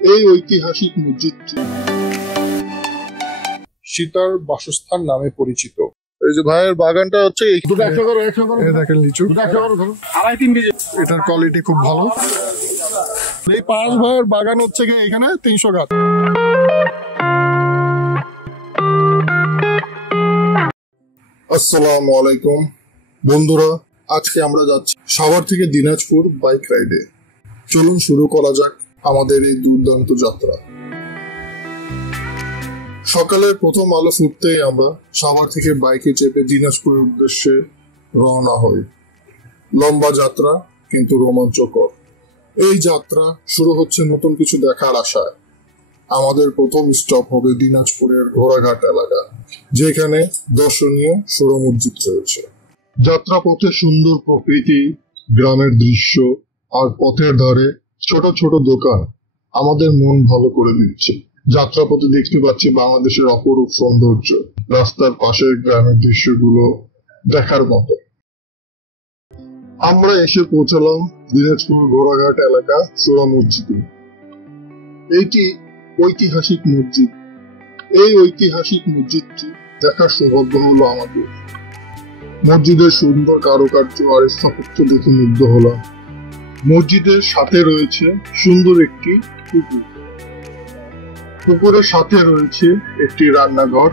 এই ঐতিহাসিক মসজিদটি সীতার বাসস্থান নামে পরিচিত। এই যে ভাইয়ের বাগানটা হচ্ছে দেখেন লিচু, এটার কোয়ালিটি খুব ভালো। এই পাঁচ ভাইয়ের বাগান হচ্ছে গিয়ে এখানে 300 গাছ। আসসালামু আলাইকুম বন্ধুরা, আজকে আমরা যাচ্ছি সাভার থেকে দিনাজপুর বাইক রাইডে। চলুন শুরু করা যাক আমাদের এই দুর্দান্ত যাত্রা। সকালের প্রথম আলো ফুটতেই আমরা সাভার থেকে বাইকে চেপে দিনাজপুরের উদ্দেশ্যে রওনা হই। লম্বা যাত্রা কিন্তু রোমাঞ্চকর। এই যাত্রা শুরু হচ্ছে নতুন কিছু দেখার আশায়। আমাদের প্রথম স্টপ হবে দিনাজপুরের ঘোড়াঘাট এলাকা, যেখানে দর্শনীয় ষোড় মসজিদ রয়েছে। যাত্রাপথে সুন্দর প্রকৃতি, গ্রামের দৃশ্য আর পথের ধারে ছোট ছোট দোকান আমাদের মন ভালো করে দিচ্ছে। যাত্রাপথে দেখতে পাচ্ছি বাংলাদেশের অপরূপ সৌন্দর্য। রাস্তার পাশের গ্রামের দৃশ্যগুলো দেখার মতো। আমরা এসে পৌঁছালাম দিনাজপুর ঘোড়াঘাট এলাকা ষোড় মসজিদে। এইটি ঐতিহাসিক মসজিদ। এই ঐতিহাসিক মসজিদটি দেখার সৌভাগ্য হলো আমাদের। মসজিদের সুন্দর কারুকার্য আর স্থাপত্য দেখে মুগ্ধ হলাম। মসজিদের সাথে রয়েছে সুন্দর একটি পুকুর। পুকুরের সাথে রয়েছে একটি রান্নাঘর,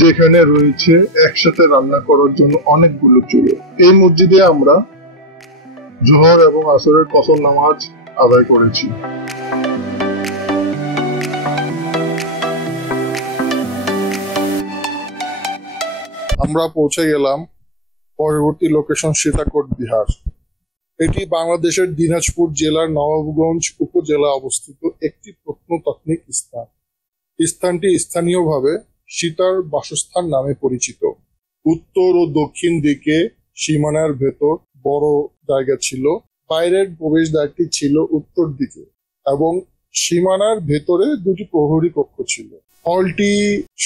যেখানে রয়েছে একসাথে রান্না করার জন্য অনেকগুলো চুলো। এই মসজিদে আমরা জোহর এবং আসরের কসর নামাজ আদায় করেছি। আমরা পৌঁছে গেলাম পরবর্তী লোকেশন সীতাকোট বিহার। এটি বাংলাদেশের দিনাজপুর জেলার নবাবগঞ্জ উপজেলা অবস্থিত একটি প্রত্নতাত্ত্বিক স্থান। স্থানটি স্থানীয়ভাবে সীতার বাসস্থান নামে পরিচিত। উত্তর ও দক্ষিণ দিকে সীমানার ভেতর বড় জায়গা ছিল। বাইরের প্রবেশদ্বারটি ছিল উত্তর দিকে এবং সীমানার ভেতরে দুটি প্রহরী কক্ষ ছিল। হলটি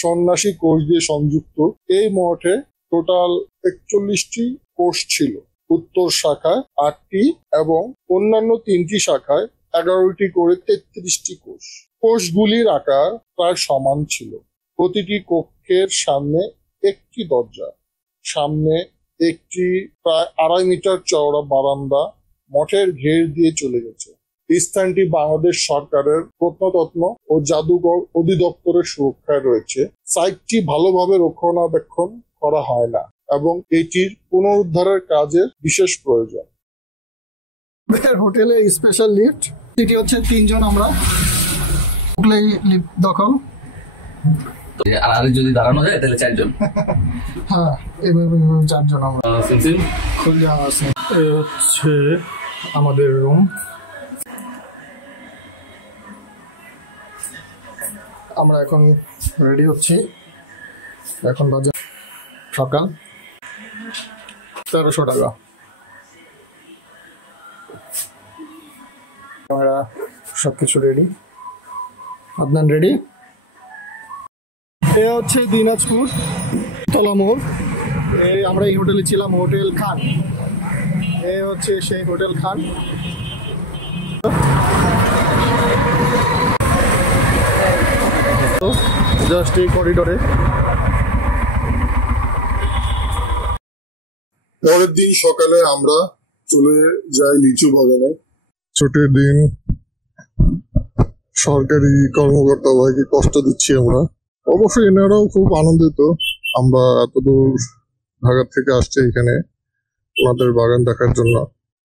সন্ন্যাসী কোষ দিয়ে সংযুক্ত। এই মঠে টোটাল 41টি কোষ ছিল। উত্তর শাখায় 8টি এবং অন্যান্য 3টি শাখায় 11টি করে 33টি কোষ। কোষগুলির আকার প্রায় সমান ছিল। প্রতিটি কক্ষের সামনে একটি দরজা, সামনে একটি প্রায় 2.5 মিটার চওড়া বারান্দা মঠের ঘের দিয়ে চলে গেছে। স্থানটি বাংলাদেশ সরকারের প্রত্নতত্ত্ব ও জাদুঘর অধিদপ্তরের সুরক্ষায় রয়েছে। সাইটটি ভালোভাবে রক্ষণাবেক্ষণ করা হয় না এবং এটির পুনরুদ্ধারের কাজের বিশেষ প্রয়োজন। হোটেলে স্পেশাল লিফট, এটি হচ্ছে 3 জন আমরা লিফট দখল। আর যদি দাঁড়ানো যায় তাহলে 4 জন। হ্যাঁ, এভাবে 4 জন আমরা। খুলনা আছে। এই হচ্ছে আমাদের রুম। আমরা এখন রেডি হচ্ছি। এখন বাজে সকাল 1300 টাকা। আমরা সবকিছু রেডি। আপনার রেডি? এ হচ্ছে দিনাজপুর তলা মোড়। আমরা এই হোটেলে ছিলাম, হোটেল খান। এ হচ্ছে সেই হোটেল খান। জাস্ট এই করিডোরে। পরের দিন সকালে আমরা চলে যাই লিচু বাগানে। ছুটির দিন, সরকারি কর্মকর্তা ভাইকে কষ্ট দিচ্ছি আমরা। অবশ্যই এনারাও খুব আনন্দিত আমরা এতদূর ঢাকা থেকে আসছি এখানে ওনাদের বাগান দেখার জন্য।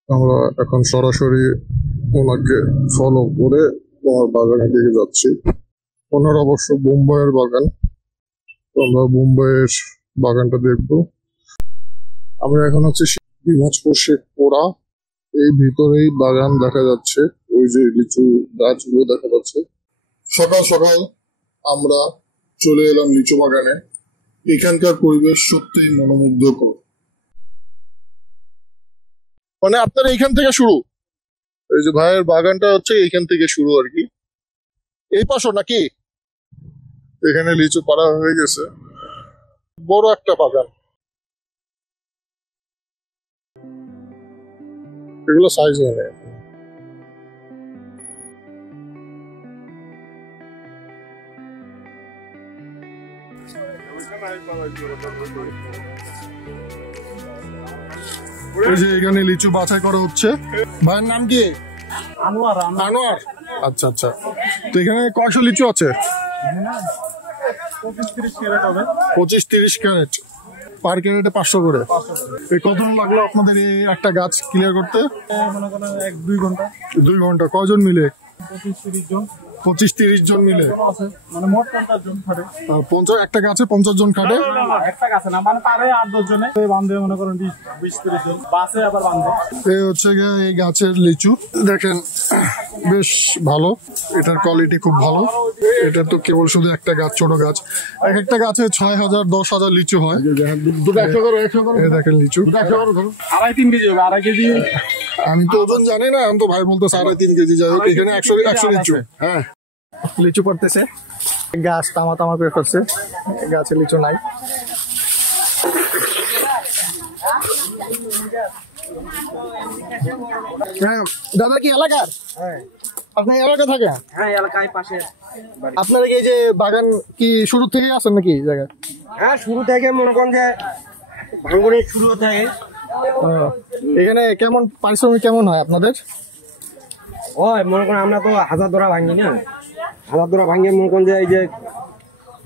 আমরা এখন সরাসরি ওনাকে ফলো করে ওনার বাগানের দিকে যাচ্ছি। ওনার অবশ্য বোম্বাইয়ের বাগান, আমরা বোম্বাইয়ের বাগানটা দেখব। আমরা এখন হচ্ছে দিনাজপুর শেখপুরা। এই ভিতরেই বাগান দেখা যাচ্ছে, ওই যে লিচু গাছগুলো দেখা যাচ্ছে। সকাল সকাল আমরা চলে এলাম লিচু বাগানে। এখানকার পরিবেশ সত্যিই মনোমুগ্ধকর। মানে আপনার এইখান থেকে শুরু, এই যে ভাইয়ের বাগানটা হচ্ছে এইখান থেকে শুরু আর কি। এই পাশও নাকি? এখানে লিচু পাড়া হয়ে গেছে, বড় একটা বাগান। এগুলো সাইজ হয় না। এই যে এখানে লিচু বাছাই করা হচ্ছে। ভাইয়ের নাম কি? আনোয়ার। আনোয়ার। আচ্ছা আচ্ছা, তো এখানে কয়শো লিচু আছে? 25-30 ক্যারেট। পার ক্যারেটে 500 করে। এই কতক্ষণ লাগলো আপনাদের এই একটা গাছ ক্লিয়ার করতে? মনে করেন 1-2 ঘন্টা। 2 ঘন্টা। কয়জন মিলে? 25-30 জন। 25-30 জন মিলে। মানে মোট 50 জন খাটে। 50 একটা গাছে 50 জন খাটে। একটা গাছে না, মানে পারে 8-10 জনে বান্ধে, মনে করেন 20-30 জন বাসে আবার বান্ধে। এই হচ্ছে গিয়ে এই গাছের লিচু, দেখেন বেশ ভালো, এটার কোয়ালিটি খুব ভালো। এটা তো কেবল শুধু একটা গাছ, ছোট গাছ। এক একটা গাছে 6,000-10,000 লিচু হয়। এই দেখেন লিচু 2.5-3 কেজি হবে। 2.5 কেজি। আমি তো ওজন জানি না, আমি তো ভাই বলতে 3.5 কেজি। যাই হোক, এখানে 100 লিচু। হ্যাঁ, লিচু পড়তেছে, গাছ তামা তামা করে করছে, গাছে লিচু নাই। হ্যাঁ দাদা, কি এলাকার? হ্যাঁ আপনার এলাকা থাকে? হ্যাঁ, এলাকায় পাশে। আপনার এই যে বাগান কি শুরু থেকেই আছেন নাকি এই জায়গায়? হ্যাঁ, শুরু থেকে মনে করেন যে ভাঙ্গনের শুরু থেকে। এখানে কেমন পারিশ্রমিক কেমন হয় আপনাদের? ওই মনে করেন আমরা তো 1000 দরা ভাঙি না, 1000 দরা ভাঙিয়ে মনে করেন যে এই যে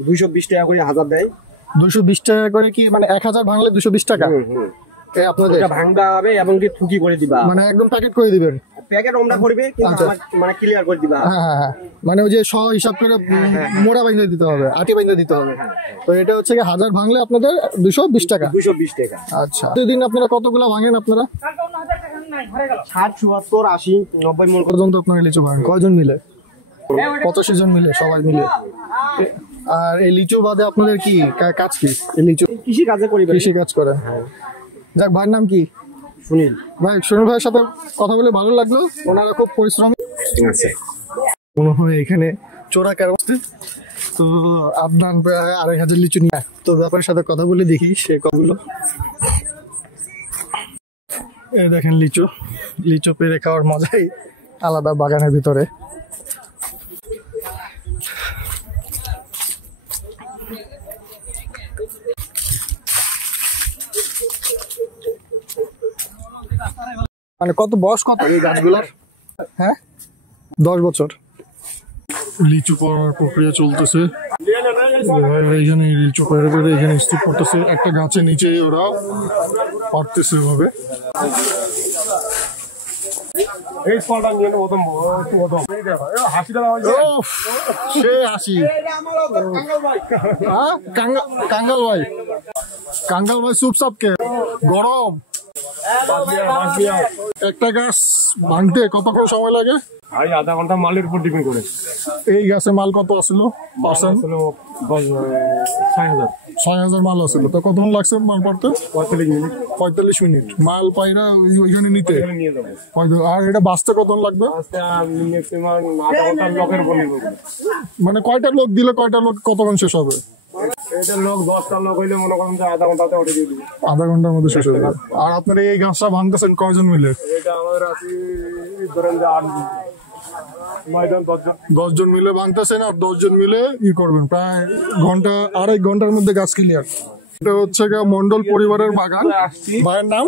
220 টাকা করে 1000 দেয়। 220 টাকা করে কি, মানে 1000 ভাঙলে 220 টাকা? আপনাদের এটা ভাঙবা হবে এবং কি থুকি করে দিবা, মানে একদম প্যাকেট করে দিবেন? প্যাকেট আমরা করবে কিন্তু মানে ক্লিয়ার করে দিবা। হ্যাঁ হ্যাঁ হ্যাঁ, মানে ওই যে হিসাব করে মোড়া বাইন্ধে দিতে হবে, আটি বাইন্ধে দিতে হবে। তো এটা হচ্ছে কি 1000 ভাঙলে আপনাদের 220 টাকা। 220 টাকা। আচ্ছা, প্রতিদিন আপনারা কতগুলো ভাঙেন? আপনারা 60, 70, 80, 90 মন পর্যন্ত আপনারা লিচু ভাঙেন? কয়জন মিলে? 85 জন মিলে, সবাই মিলে। আর এই লিচু বাদে আপনাদের কি কাজ কি? এই লিচু কৃষি কাজে করিবে। কৃষি কাজ করে। যাক, ভাইয়ের নাম কি? সুনীল। ভাই, সুনীল ভাইয়ের সাথে কথা বলে ভালো লাগলো। ওনারা খুব পরিশ্রমী। মনে হয় এখানে চোরা কেরামতি। তো আপনার প্রায় 2500 লিচু নিয়ে, তো ব্যাপারের সাথে কথা বলে দেখি সে কতগুলো। এই দেখেন লিচু, লিচু পেরে খাওয়ার মজাই আলাদা বাগানের ভিতরে। মানে কত বয়স, কত এই গাছগুলোর? হ্যাঁ, 10 বছর। লিচু পড়ার প্রক্রিয়া চলতেছে। এখানে লিচু পেরে পেরে এখানে স্তূপ করতেছে একটা গাছের নিচে, ওরা পারতেছে ওভাবে। সে হাসি। কাঙ্গাল ভাই, কাঙ্গাল ভাই চুপ চাপকে গরম। একটা গাছ ভাঙতে কতক্ষণ সময় লাগে? আধা ঘন্টা। মালের উপর ডিপেন্ড করে। এই গাছে মাল কত আসলো? 6,000 মাল আসলো। তো কতক্ষণ লাগছে মাল পারতে? 45 মিনিট। মাল পাইরা ওইখানে নিতে। আর এটা বাঁচতে কতক্ষণ লাগবে? মানে কয়টা লোক দিলে কয়টা লোক কতক্ষণ শেষ হবে? এটা লোক 10টা লোক হইলে মনে করেন যে আধা ঘন্টাতে ওটা দিয়ে দিবে। আধা ঘন্টার মধ্যে শেষ হবে। আর আপনারা এই গাছটা ভাঙতেছেন কয়জন মিলে? এটা আমাদের আছে ধরেন যে 10 জন মিলে ভাঙতেছেন, আর 10 জন মিলে ই করবেন, প্রায় ঘন্টা 2.5 ঘন্টার মধ্যে গাছ ক্লিয়ার। এটা হচ্ছে মন্ডল পরিবারের বাগান। ভাইয়ের নাম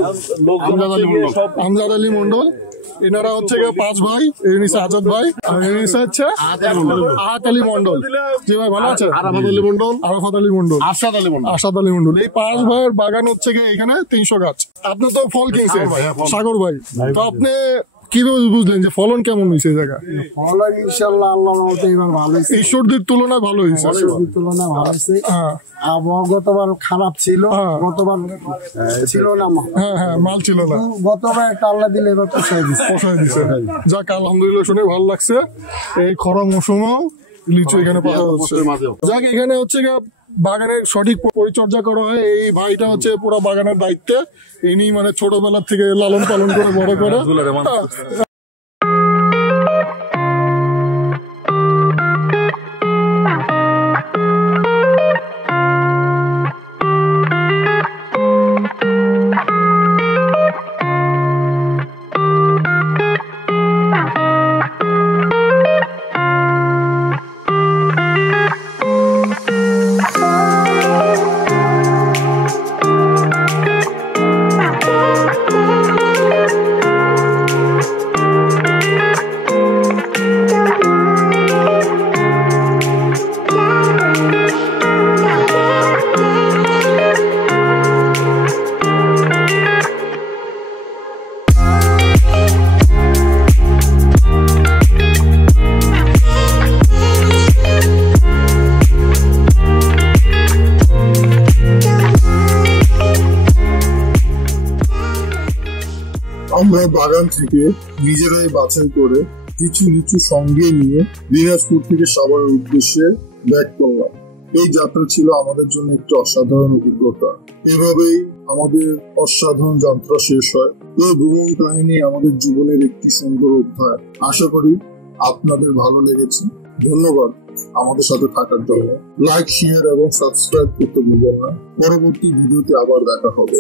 আমজাদ আলী মন্ডল। এনারা হচ্ছে 5 ভাই। এর নিচে আজাদ ভাই, আর এর নিচে হচ্ছে আহাত আলী মন্ডল। জি ভাই, ভালো আছে? আরাফাত আলী মন্ডল, আরশাদ আলী মন্ডল। এই 5 ভাইয়ের বাগান হচ্ছে এখানে 300 গাছ। আপনি তো ফল কিনছেন সাগর ভাই, তো আপনি কিভাবে বুঝলেন যে ফলন কেমন হয়েছে জায়গা? ফলন ইনশাআল্লাহ আল্লাহর রহমতে এবার ভালো হয়েছে। ঈশ্বরদের তুলনায় ভালো হয়েছে। তুলনা ভালো হয়েছে। হ্যাঁ, আবহাওয়া গতবার খারাপ ছিল, গতবার ছিল না মাল। হ্যাঁ হ্যাঁ, মাল ছিল না। গতবার একটা আল্লাহ দিলে এবার পোষায় দিচ্ছে। যাক, আলহামদুলিল্লাহ, শুনে ভালো লাগছে। এই খরা মৌসুমেও লিচু এখানে পাওয়া যাচ্ছে। যাক, এখানে হচ্ছে বাগানের সঠিক পরিচর্যা করা হয়। এই ভাইটা হচ্ছে পুরো বাগানের দায়িত্বে। ইনি মানে ছোটবেলা থেকে লালন পালন করে বড় করে। আমরা বাগান থেকে নিজেরাই বাছাই করে কিছু লিচু সঙ্গে নিয়ে দিনাজপুর থেকে সাভারের উদ্দেশ্যে ব্যাক করলাম। এই যাত্রা ছিল আমাদের জন্য একটি অসাধারণ অভিজ্ঞতা। এভাবেই আমাদের অসাধারণ যাত্রা শেষ হয়। এই ভ্রমণ কাহিনী আমাদের জীবনের একটি সুন্দর অধ্যায়। আশা করি আপনাদের ভালো লেগেছে। ধন্যবাদ আমাদের সাথে থাকার জন্য। লাইক, শেয়ার এবং সাবস্ক্রাইব করতে ভুলবেন না। পরবর্তী ভিডিওতে আবার দেখা হবে।